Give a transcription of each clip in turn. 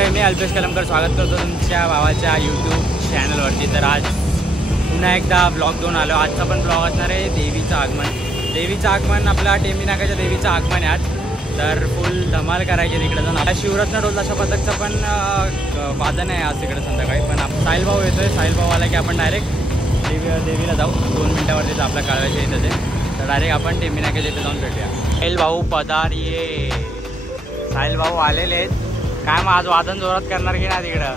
मंडळी, मी अल्पेश कलमकर स्वागत करतो तुमच्या भावाच्या यूट्यूब चॅनलवरती। तर आज पुन्हा एकदा ब्लॉग घेऊन आलो। आजचा पण ब्लॉग असणार आहे देवीचं आगमन। देवीचं आगमन आपला टेंबी नाक्याच्या देवीचं आगमन आहे आज। तर फुल धमाल करायची तिकडे जाऊन। आता शिवरत्न डोल अशा पद्धतीचं पण वादन आहे आज तिकडे संध्याकाळी। पण साहिल भाऊ येतोय, साहिल भाऊ आला की आपण डायरेक्ट देवीला जाऊ। 2 मिनिटावरतीच आपल्या काळव्याच्या इथं ते। तर डायरेक्ट आपण टेंबी नाक्याच्या इथे जाऊन भेटूया। साहिल भाऊ पदार ये, साहिल भाऊ आलेले आहेत। काय मग आज वादन जोरात करणार की नाही तिकडं?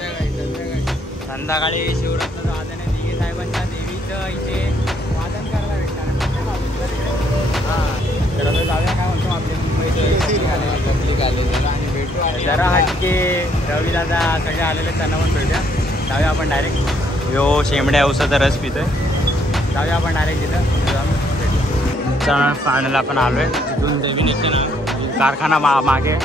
संध्याकाळी शिवरत्नाचं वादन आहे। दिघे साहेबांच्या देवीचं इथे वादन करायला भेटणार। हां, तर आता जाऊया। काय म्हणतो आपले मुंबईचे आणि भेटू जरा हटके रवी दादा सगळे आलेले, त्यांना पण भेटूया। जाऊया आपण डायरेक्ट। यो शेंबड्या उसाचा रस पितोय। जाऊया आपण डायरेक्ट तिथं जाऊन भेटू। फायनल आपण आलो आहे। तिथून देवी निघते ना, कारखाना मागे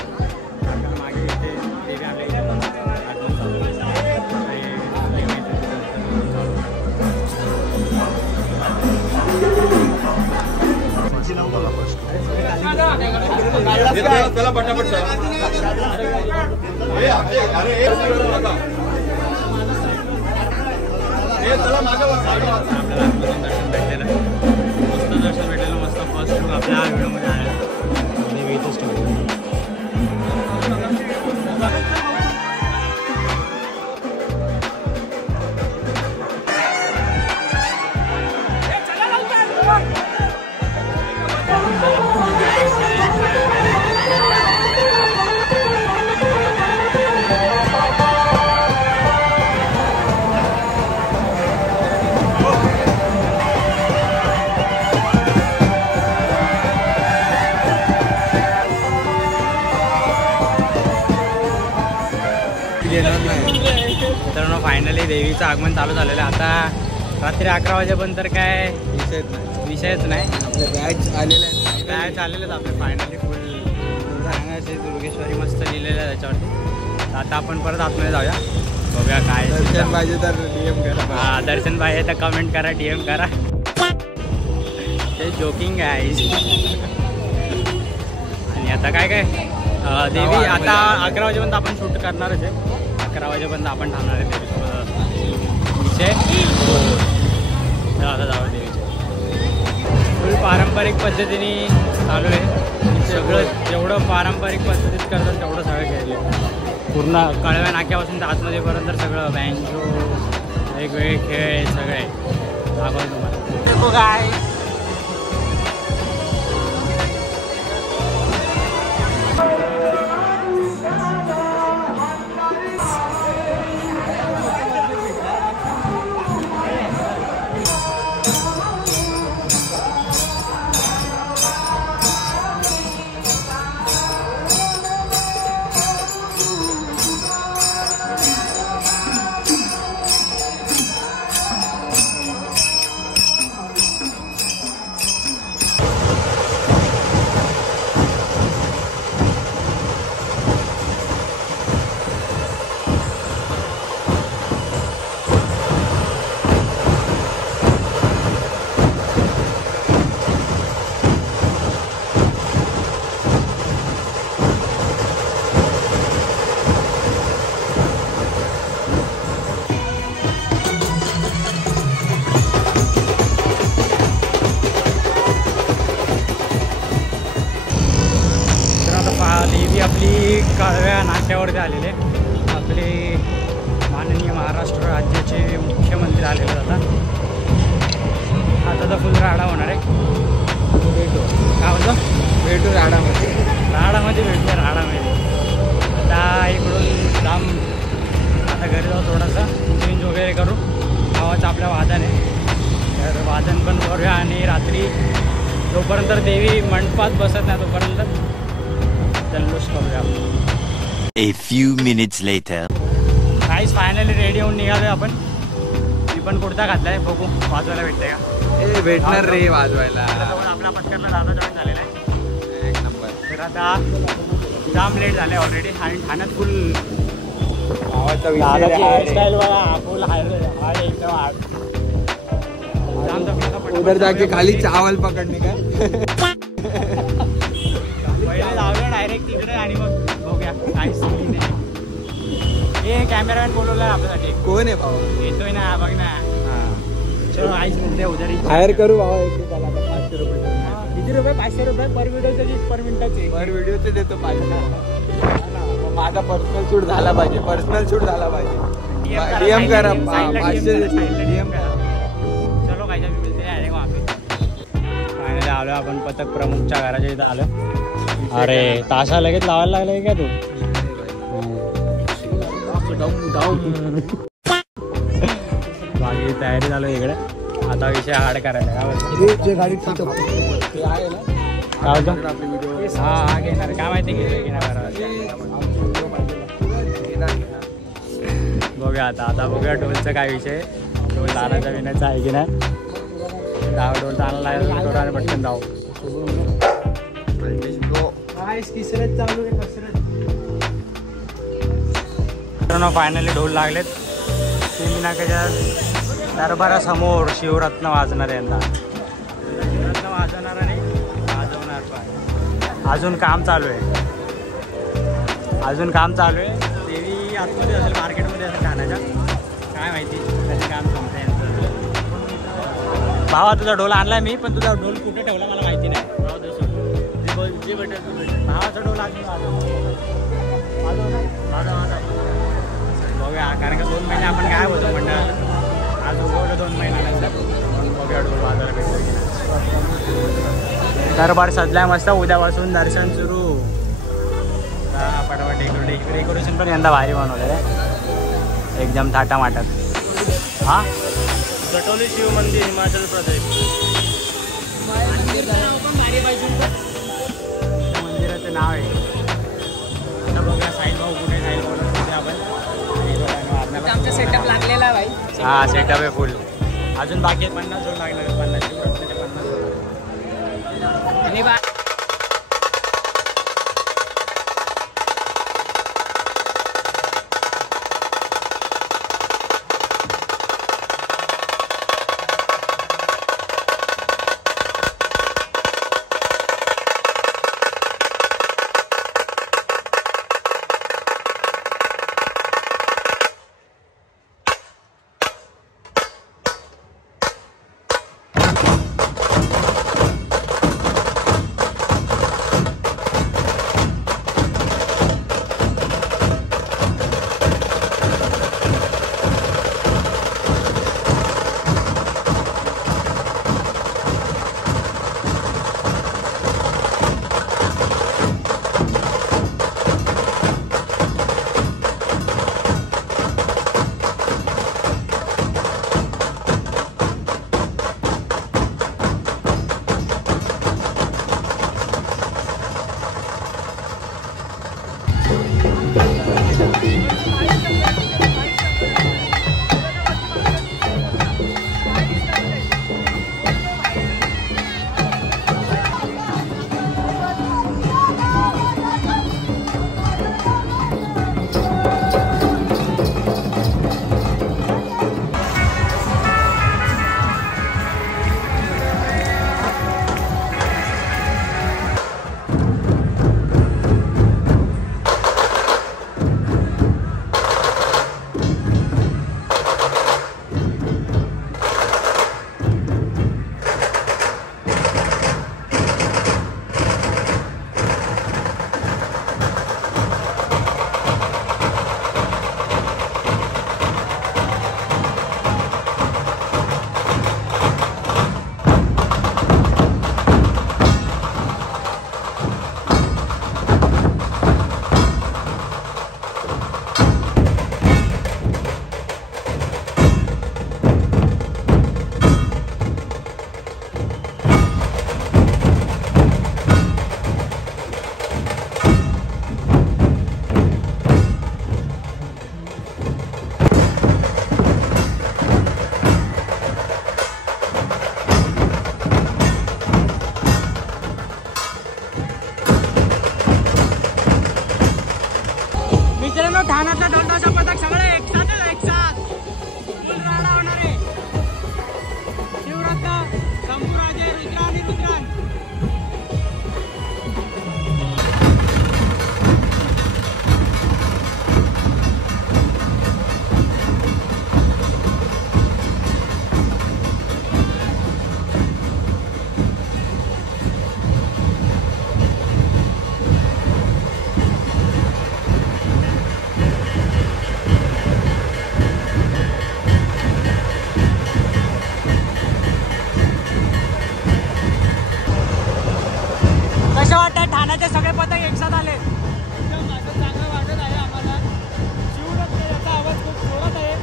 चला पटापट दर्शन भेटलेलं मस्त। फर्स्ट लुक आपल्या व्हिडिओमध्ये आला देवीचं स्टोरी। मित्रांनो, फायनली देवीचं आगमन चालू झालेलं आहे। आता रात्री 11 वाजेपर्यंत तर काय विषयच नाही। आपले बॅच आलेले आहेत, बॅच आलेलेच आपले फायनली फुल सांगायचे। दुर्गेश्वरी मस्त लिहिलेलं आहे त्याच्यावरती। आता आपण परत आतमध्ये जाऊया, बघूया काय दर्शन पाहिजे तर DM करा। हां, दर्शन पाहिजे तर कमेंट करा, DM करा। ते जोकिंग आहे। आणि आता काय काय देवी आता 11 वाजेपर्यंत आपण शूट करणारच आहे। 11 वाजेपर्यंत आपण थांबणार आहे देवीसोबत विषय। आता जाऊ देवीचे फुल पारंपरिक पद्धतीने चालू आहे सगळं। जेवढं पारंपरिक पद्धतीत करतात तेवढं सगळं खेळले। पूर्ण कळव्या नाक्यापासून तर आतमध्येपर्यंत सगळं बँजो वेगवेगळे खेळ सगळे दाखवतो तुम्हाला। काय देवी आपली कळव्या नाक्यावरती आलेले। आपले माननीय महाराष्ट्र राज्याचे मुख्यमंत्री आलेले जातात। आता तर फुल राडा होणार आहे। भेटू काय होतं, भेटू राडामध्ये भेटूया राडामध्ये। आता इकडून जाम आता घरी जाऊ, थोडासा चेंज वगैरे करू। गावाचं आपल्या वादन आहे, तर वादन पण करूया। आणि रात्री जोपर्यंत देवी मंडपात बसत नाही तोपर्यंत जल्लोष करूया। A few minutes later. काहीच फायनली रेडी होऊन निघालोय आपण। मी पण कुर्ता घातलाय, बघू वाजवायला भेटतंय का। भेटणार रे वाजवायला। आपला पटकरला दादा जॉईन झालेला आहे, 1 नंबर। तर आता जाम लेट झाले ऑलरेडी। आणि ठाण्यात फुल हेअरस्टाईल बघा, फुल हाय एकदम। उधर जाके खाली चावल पकडणे का? पहिले जाऊया डायरेक्ट तिकडे आणि मग बघूया काय सीन आहे। कॅमेरामॅन बोलवलाय आपल्यासाठी. कोण आहे भाऊ? येतोय ना, बघ ना. चलो आईस मिळते उधारी. हायर करू भावा एक दिवसाला आता 500 रुपये. किती रुपये? 500 रुपये पर व्हिडिओ पर मिनिटाचे. पर व्हिडिओचे देतो पाहिजे. माझा पर्सनल शूट झाला पाहिजे. पर्सनल शूट झाला पाहिजे. डीएम करा. 500 डीएम करा. चलो काय मिळते अरे फायनली आलो आपण पथक प्रमुखच्या घराच्या इथं आलो. अरे ताशा लगेच लावायला लागलाय का तू? बाकी तयारी झालो इकडे. आता विषय हार्ड करायला काय हा घेणार काय माहिती बघूया आता बघूया ढोलचा काय विषय. ढोल तानाचा विनायचा आहे की नाही. ढोल तानाला पटकन धाव. किसरत चालू आहे कसरत. फायनली ढोल लागलेत. मीनाकाच्या दरबारासमोर शिवरत्न वाजणार यंदा. शिवरत्न वाजवणार आणि वाजवणार पण. अजून काम चालू आहे. देवी आतमध्ये असेल, मार्केटमध्ये असेल ठाण्याच्या. काय माहिती त्याचं काम संपतं यांचं. भावा तुझा ढोल आणलाय मी, पण तुझा ढोल कुठे ठेवला मला माहिती नाही. भावाचा ढोल अजून बघूया. कारण का 2 महिने आपण काय होतो म्हणणार. आज उगवलं 2 महिन्यानंतर. बघूया ढोल बाजारात भेटतो की नाही. दरबार सजलाय मस्त. उद्यापासून दर्शन सुरू. पटापट डेकोरेशन पण यंदा भारी बनवलं आहे एकदम थाटामाटात. हां जटोली शिव मंदिर हिमाचल प्रदेश. मंदिराचं नाव आहे. आता बघूया साहिल भाऊ कुठे. साहिल भाऊ आपण आमचा सेटअप लागलेला भाई. हा सेटअप आहे फुल. अजून बाकी 50 जोड लागणार. 50 शिवरत्नाचे 50 जोड. आणि मानाचे सगळे पतंग एकसाथ आले. चांगलं वाटत आहे आम्हाला. शिवरत्न याचा आवाज खूप जोरात आहे.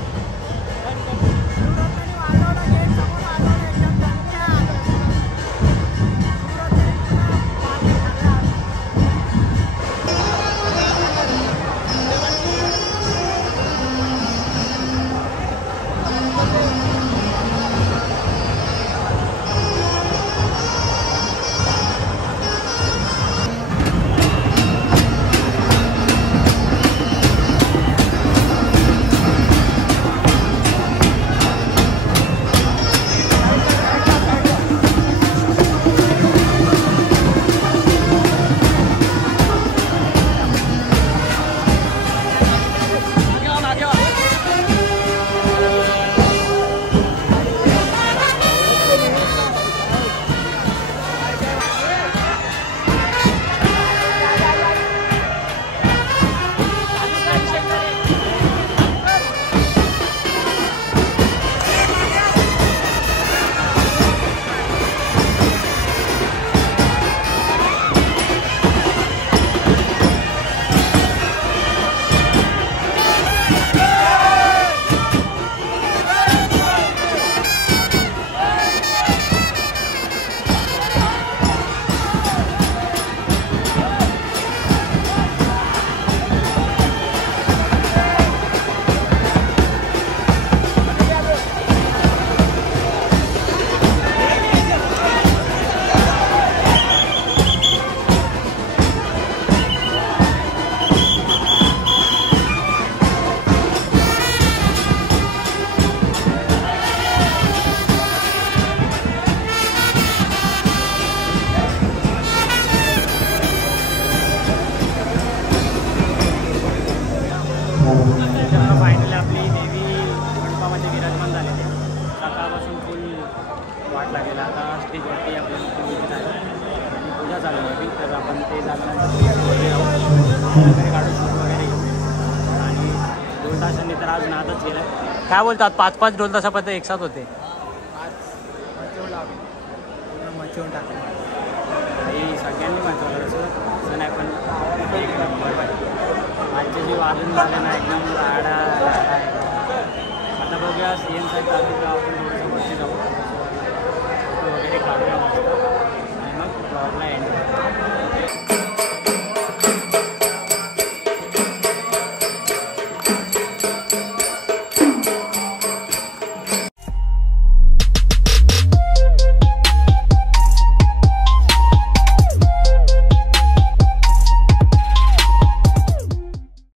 फायनली आपली देवी मंडपामध्ये विराजमान झालेली आहे. सकाळपासून फुल वाट लागलेला. आता स्टेजवरती आपली विजिट आहे आणि पूजा चालू आहे. तर आपण ते झाल्यानंतर वगैरे काढून शूट वगैरे घेऊ आणि ढोल ताशांनी तर आज नादच केला. काय बोलतात 5-5 ढोल ताशापर्यंत एकसाथ होते. मचवून टाकले आणि सगळ्यांनी म्हटलं असं नाही पण एक नंबर पाहिजे. आजचे जे वादन झाले ना एकदम राडा आहे. आता बघूया CM साहेब चालू का आपण थोडंसं वरती जाऊ फोटो वगैरे काढूया मस्त आणि मग ब्लॉगला एंड